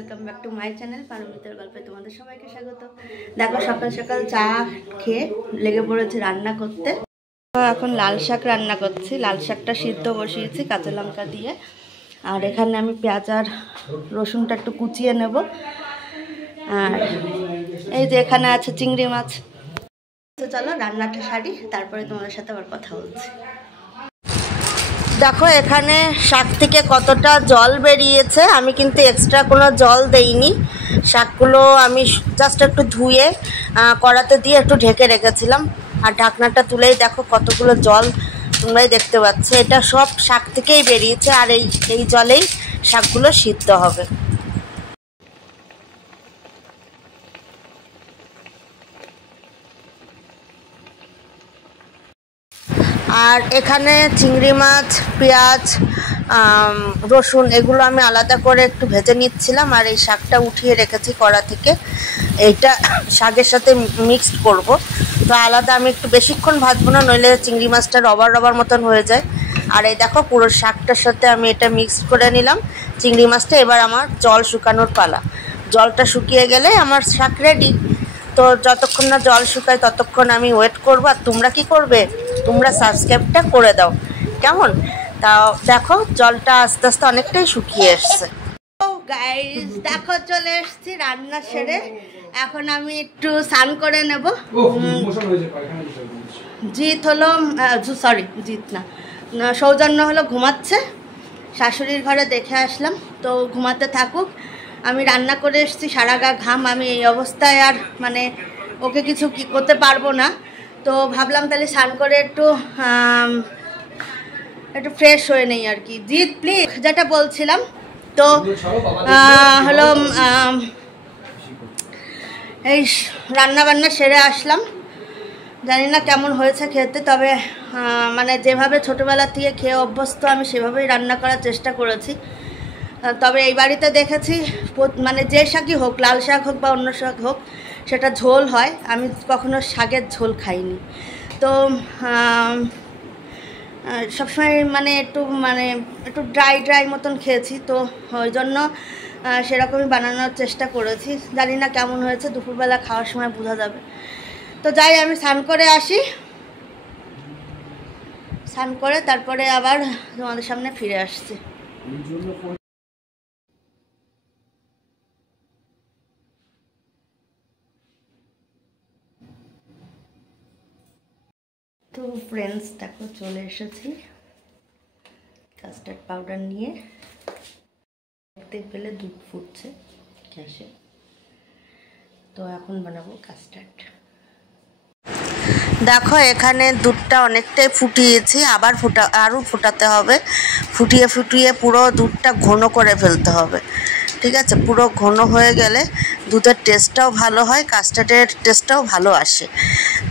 Welcome back to my channel পারমিতার গল্পে তোমাদের সবাইকে স্বাগত। দেখো সকাল সকাল চা খেয়ে লেগে পড়েছি রান্না করতে। এখন লাল শাক রান্না করছি। লাল শাকটা সিদ্ধ বসিয়েছি কাঁচা লঙ্কা দিয়ে, আর এখানে আমি পেঁয়াজ আর রসুনটা একটু কুচিয়ে নেব। আর এই যে এখানে আছে চিংড়ি মাছ। তো চলো রান্নাটা সারি, তারপরে তোমাদের সাথে আবার কথা বলছি। দেখো এখানে শাক থেকে কতটা জল বেরিয়েছে। আমি কিন্তু এক্সট্রা কোনো জল দেইনি। শাকগুলো আমি জাস্ট একটু ধুয়ে কড়াতে দিয়ে একটু ঢেকে রেখেছিলাম, আর ঢাকনাটা তুলেই দেখো কতগুলো জল তোমরাই দেখতে পাচ্ছ। এটা সব শাক থেকেই বেরিয়েছে, আর এই জলেই শাকগুলো সিদ্ধ হবে। আর এখানে চিংড়ি মাছ, পেঁয়াজ, রসুন এগুলো আমি আলাদা করে একটু ভেজে নিচ্ছিলাম, আর এই শাকটা উঠিয়ে রেখেছি কড়া থেকে। এইটা শাকের সাথে মিক্সড করব। তো আলাদা আমি একটু বেশিক্ষণ ভাজবো না, নইলে চিংড়ি মাছটা রবার মতন হয়ে যায়। আর এই দেখো পুরো শাকটার সাথে আমি এটা মিক্সড করে নিলাম চিংড়ি মাছটা। এবার আমার জল শুকানোর পালা। জলটা শুকিয়ে গেলে আমার শাক রেডি। তো যতক্ষণ না জল শুকায় ততক্ষণ আমি ওয়েট করবো। আর তোমরা কি করবে, তোমরা সাবস্ক্রাইবটা করে দাও কেমন। তাও দেখো জলটা আস্তে আস্তে অনেকটাই শুকিয়ে এসছে। গাইস দেখো চলে এসেছি রান্না সেরে। এখন আমি একটু স্নান করে নেব। জিৎ হলো জিৎ না, সৌজন্য হলো ঘুমাচ্ছে। শাশুড়ির ঘরে দেখে আসলাম, তো ঘুমাতে থাকুক। আমি রান্না করে এসেছি, সারা গা ঘাম। আমি এই অবস্থায় আর মানে ওকে কিছু করতে পারবো না। তো ভাবলাম তাহলে স্নান করে একটু ফ্রেশ হয়ে নেই আর কি। জিৎ প্লিজ, যেটা বলছিলাম, তো হলো এই রান্না বান্না সেরে আসলাম। জানি না কেমন হয়েছে খেতে, তবে মানে যেভাবে ছোটোবেলা থেকে খেয়ে অভ্যস্ত আমি সেভাবেই রান্না করার চেষ্টা করেছি। তবে এই বাড়িতে দেখেছি মানে যে শাকই হোক, লাল শাক হোক বা অন্য শাক হোক, সেটা ঝোল হয়। আমি কখনো শাকের ঝোল খাইনি। তো সবসময় মানে একটু ড্রাই মতন খেয়েছি। তো ওই জন্য সেরকমই বানানোর চেষ্টা করেছি। জানি না কেমন হয়েছে, দুপুরবেলা খাওয়ার সময় বোঝা যাবে। তো যাই আমি স্নান করে আসি। স্নান করে তারপরে আবার তোমাদের সামনে ফিরে আসছি। তো ফ্রেন্ডস দেখো চলে এসেছি কাস্টার্ড পাউডার নিয়ে। দেখতে পেলে দুধ ফুটছে গ্যাসে। তো এখন বানাবো কাস্টার্ড। দেখো এখানে দুধটা অনেকটাই ফুটিয়েছি, আবার আরও ফুটাতে হবে। ফুটিয়ে পুরো দুধটা ঘন করে ফেলতে হবে। ঠিক আছে, পুরো ঘন হয়ে গেলে দুধের টেস্টটাও ভালো হয়, কাস্টার্ডের টেস্টটাও ভালো আসে।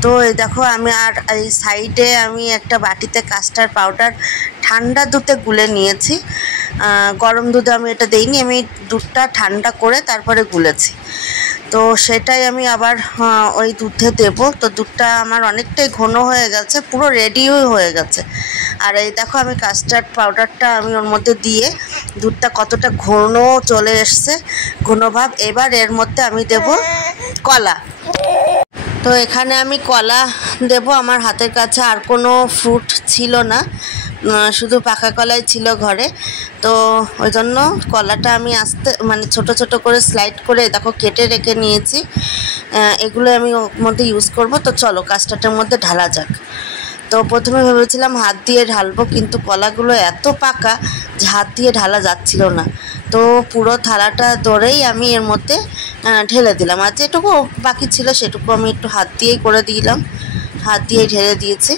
তো এই দেখো আমি আর এই সাইডে আমি একটা বাটিতে কাস্টার্ড পাউডার ঠান্ডা দুধে গুলে নিয়েছি। গরম দুধে আমি এটা দেইনি, আমি দুধটা ঠান্ডা করে তারপরে গুলেছি। তো সেটাই আমি আবার ওই দুধে দেবো। তো দুধটা আমার অনেকটাই ঘন হয়ে গেছে, পুরো রেডিও হয়ে গেছে। আর এই দেখো আমি কাস্টার্ড পাউডারটা আমি ওর মধ্যে দিয়ে দুধটা কতটা ঘন চলে এসছে, ঘন ভাব। এবার এর মধ্যে আমি দেব কলা। তো এখানে আমি কলা দেব। আমার হাতের কাছে আর কোনো ফ্রুট ছিল না, শুধু পাকা কলাই ছিল ঘরে। তো ওই জন্য কলাটা আমি মানে ছোট করে স্লাইড করে দেখো কেটে রেখে নিয়েছি। এগুলো আমি ওর মধ্যে ইউজ করব। তো চলো কাস্টার্ডের মধ্যে ঢালা যাক। তো প্রথমে ভেবেছিলাম হাত দিয়ে ঢালবো, কিন্তু কলাগুলো এত পাকা যে হাত দিয়ে ঢালা যাচ্ছিল না। তো পুরো থালাটা ধরেই আমি এর মধ্যে ঢেলে দিলাম। আর যেটুকু বাকি ছিল সেটুকু আমি একটু হাত দিয়েই করে দিলাম, হাত দিয়েই ঢেলে দিয়েছি।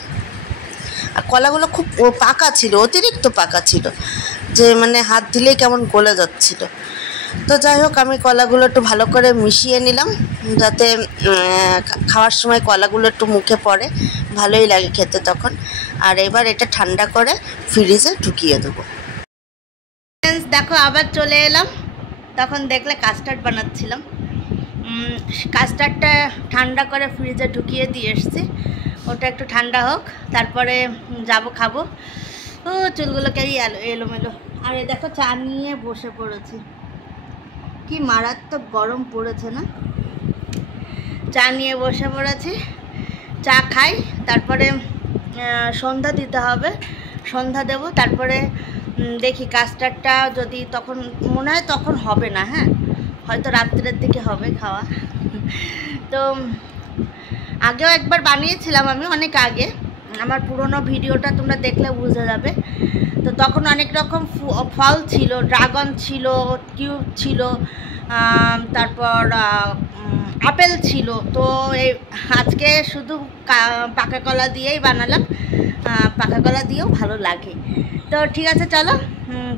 আর কলাগুলো খুব পাকা ছিল, অতিরিক্ত পাকা ছিল, যে মানে হাত দিলেই কেমন গলে যাচ্ছিল। তো যাই হোক আমি কলাগুলো একটু ভালো করে মিশিয়ে নিলাম, যাতে খাওয়ার সময় কলাগুলো একটু মুখে পড়ে, ভালোই লাগে খেতে তখন। আর এবার এটা ঠান্ডা করে ফ্রিজে ঢুকিয়ে দেবো। দেখো আবার চলে এলাম। তখন দেখলে কাস্টার্ড বানাচ্ছিলাম। কাস্টার্ডটা ঠান্ডা করে ফ্রিজে ঢুকিয়ে দিয়ে এসছি। ওটা একটু ঠান্ডা হোক, তারপরে যাব খাবো। চুলগুলো কেই এলোমেলো। আর এই দেখো চা নিয়ে বসে পড়েছি। কি মারাত্মক গরম পড়েছে না। চা নিয়ে বসে পড়েছি, চা খাই, তারপরে সন্ধ্যা দিতে হবে, সন্ধ্যা দেব, তারপরে দেখি কাস্টার্ডটা যদি তখন মনে হয় তখন হবে না, হ্যাঁ হয়তো রাত্রের দিকে হবে খাওয়া। তো আগেও একবার বানিয়েছিলাম আমি অনেক আগে, আমার পুরনো ভিডিওটা তোমরা দেখলে বুঝে যাবে। তো তখন অনেক রকম ফল ছিল, ড্রাগন ছিল, কিউব ছিল, তারপর আপেল ছিল। তো এই আজকে শুধু পাকা কলা দিয়েই বানালাম, পাকা কলা দিয়েও ভালো লাগে। তো ঠিক আছে, চলো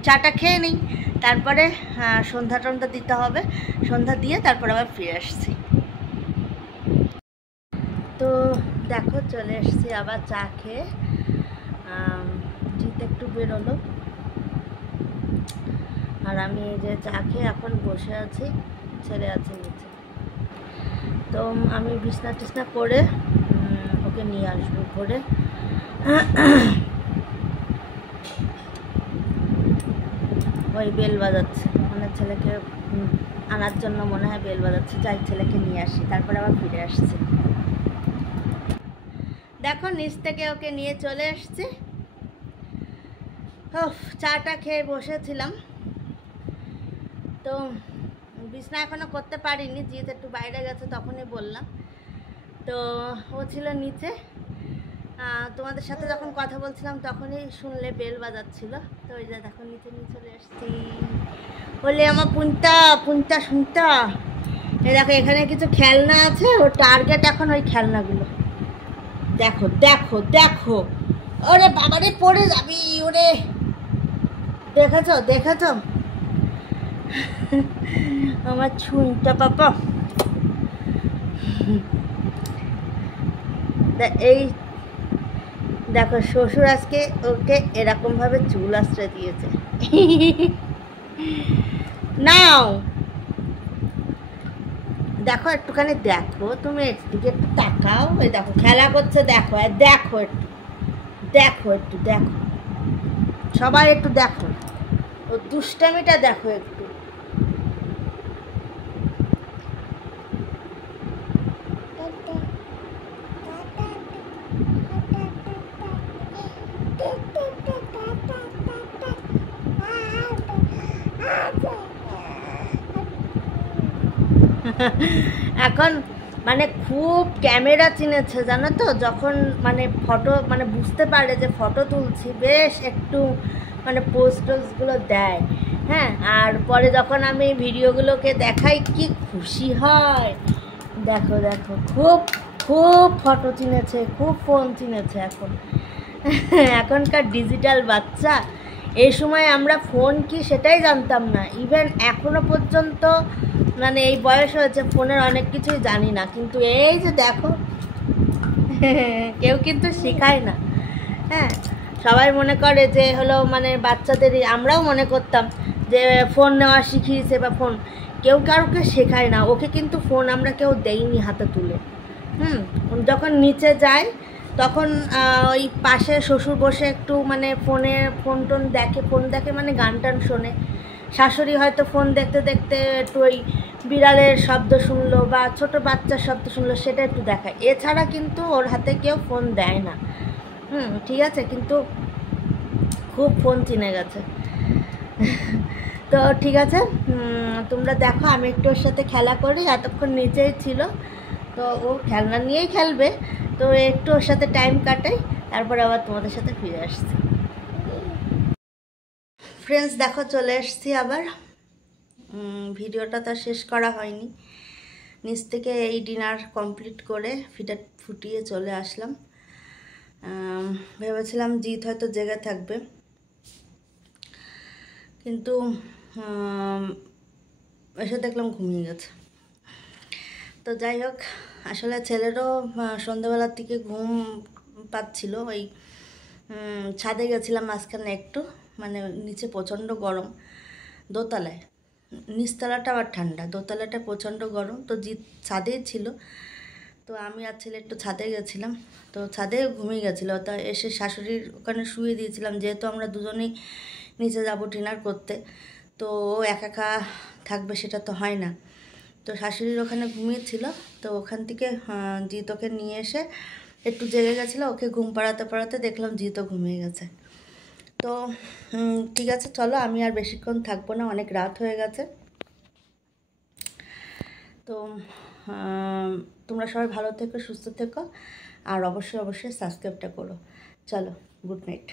চাটা খেয়ে নিই, তারপরে সন্ধ্যা টন্ধ্যা দিতে হবে, সন্ধ্যা দিয়ে তারপরে আবার ফিরে আসছি। তো দেখো চলে এসছি আবার চা খেয়ে, জিত একটু বেরোলো, আর আমি এই যে চা খেয়ে এখন বসে আছি, ছেলে আছে নিচে। তো আমি বিছনা টিছনা করে ওকে নিয়ে আসবো করে। ওই বেল বাজাচ্ছে, মানে ছেলেকে আনার জন্য মনে হয় বেল বাজাচ্ছে, যাই ছেলেকে নিয়ে আসি, তারপরে আবার ফিরে আসছি। দেখো নিচ থেকে ওকে নিয়ে চলে এসছি। চাটা খেয়ে বসেছিলাম, তো বিছনা এখনো করতে পারিনি, যেহেতু একটু বাইরে গেছে তখনই বললাম। তো ও ছিল নিচে, তোমাদের সাথে যখন কথা বলছিলাম তখনই শুনলে বেল বাজাচ্ছিল। তো ওই যে দেখো নিচে নিয়ে চলে এসছি, বলে আমার পুনতা পুনতা শুনতা। এই দেখো এখানে কিছু খেলনা আছে, ওর টার্গেট এখন ওই খেলনাগুলো। দেখো দেখো দেখো, ওরে বাবারে পড়ে যাবি, ওরে দেখেছো দেখেছো আমার ছুনটা পাপা। এই দেখো শ্বশুর আজকে ওকে এরকমভাবে চুল আশ্রয় দিয়েছে। নাও দেখো একটুখানি দেখো, তুমি একটু তাকাও, ওই দেখো খেলা করছে, দেখো দেখো একটু দেখো, একটু দেখো, সবাই একটু দেখো ও দুষ্টামিটা দেখো একটু। এখন মানে খুব ক্যামেরা চিনেছে জানো তো, যখন মানে ফটো মানে বুঝতে পারে যে ফটো তুলছি, বেশ একটু মানে পোস্টগুলো দেয়, হ্যাঁ। আর পরে যখন আমি ভিডিওগুলোকে দেখাই কি খুশি হয়, দেখো দেখো খুব খুব ফটো চিনেছে, খুব ফোন চিনেছে এখন। এখনকার ডিজিটাল বাচ্চা, এই সময় আমরা ফোন কি সেটাই জানতাম না, ইভেন এখনো পর্যন্ত মানে এই বয়স হয়েছে ফোনের অনেক কিছুই জানি না, কিন্তু এই যে দেখো কেউ কিন্তু শেখায় না, হ্যাঁ। সবাই মনে করে যে হলো মানে বাচ্চাদেরই, আমরাও মনে করতাম যে ফোন নেওয়া শিখিয়েছে বা ফোন, কেউ কারোকে শেখায় না। ওকে কিন্তু ফোন আমরা কেউ দেইনি হাতে তুলে, যখন নিচে যায় তখন ওই পাশে শ্বশুর বসে একটু মানে ফোন টোন দেখে, ফোন দেখে মানে গান টান শোনে, শাশুড়ি হয়তো ফোন দেখতে দেখতে একটু ওই বিড়ালের শব্দ শুনলো বা ছোট বাচ্চার শব্দ শুনলো, সেটা একটু দেখায়, এছাড়া কিন্তু ওর হাতে কেউ ফোন দেয় না, ঠিক আছে। কিন্তু খুব ফোন চিনে গেছে। তো ঠিক আছে, তোমরা দেখো, আমি একটু ওর সাথে খেলা করি, এতক্ষণ নিচেই ছিল, তো ও খেলনা নিয়েই খেলবে, তো একটু ওর সাথে টাইম কাটাই, তারপরে আবার তোমাদের সাথে ফিরে আসছি। ফ্রেন্ডস দেখো চলে এসছি আবার, ভিডিওটা তো শেষ করা হয়নি, নিচ থেকে এই ডিনার কমপ্লিট করে ফুটিয়ে চলে আসলাম। ভেবেছিলাম জিৎ হয়তো জেগে থাকবে, কিন্তু এসে দেখলাম ঘুমিয়ে গেছে। তো যাই হোক, আসলে ছেলেরও সন্ধ্যাবেলার থেকে ঘুম পাচ্ছিল, ওই ছাদে গেছিলাম মাঝখানে একটু, মানে নিচে প্রচণ্ড গরম, দোতলায়, নিচতলাটা আবার ঠান্ডা, দোতলাটা প্রচণ্ড গরম, তো জিৎ ছাদেই ছিল, তো আমি আর ছেলে একটু ছাদে গেছিলাম, তো ছাদে ঘুমিয়ে গেছিলো, তা এসে শাশুড়ির ওখানে শুয়ে দিয়েছিলাম, যেহেতু আমরা দুজনেই নিচে যাব ডিনার করতে। তো তো ও একা একা থাকবে সেটা তো হয় না। তো শাশুড়ির ওখানে ঘুমিয়েছিল, তো ওখান থেকে জিতোকে নিয়ে এসে একটু জেগে গেছিলো, ওকে ঘুম পাড়াতে পাড়াতে দেখলাম জিতো ঘুমিয়ে গেছে। তো ঠিক আছে, চলো আমি আর বেশিক্ষণ থাকবো না, অনেক রাত হয়ে গেছে। তো তোমরা সবাই ভালো থেকো, সুস্থ থেকো, আর অবশ্যই অবশ্যই সাবস্ক্রাইবটা করো। চলো, গুড নাইট।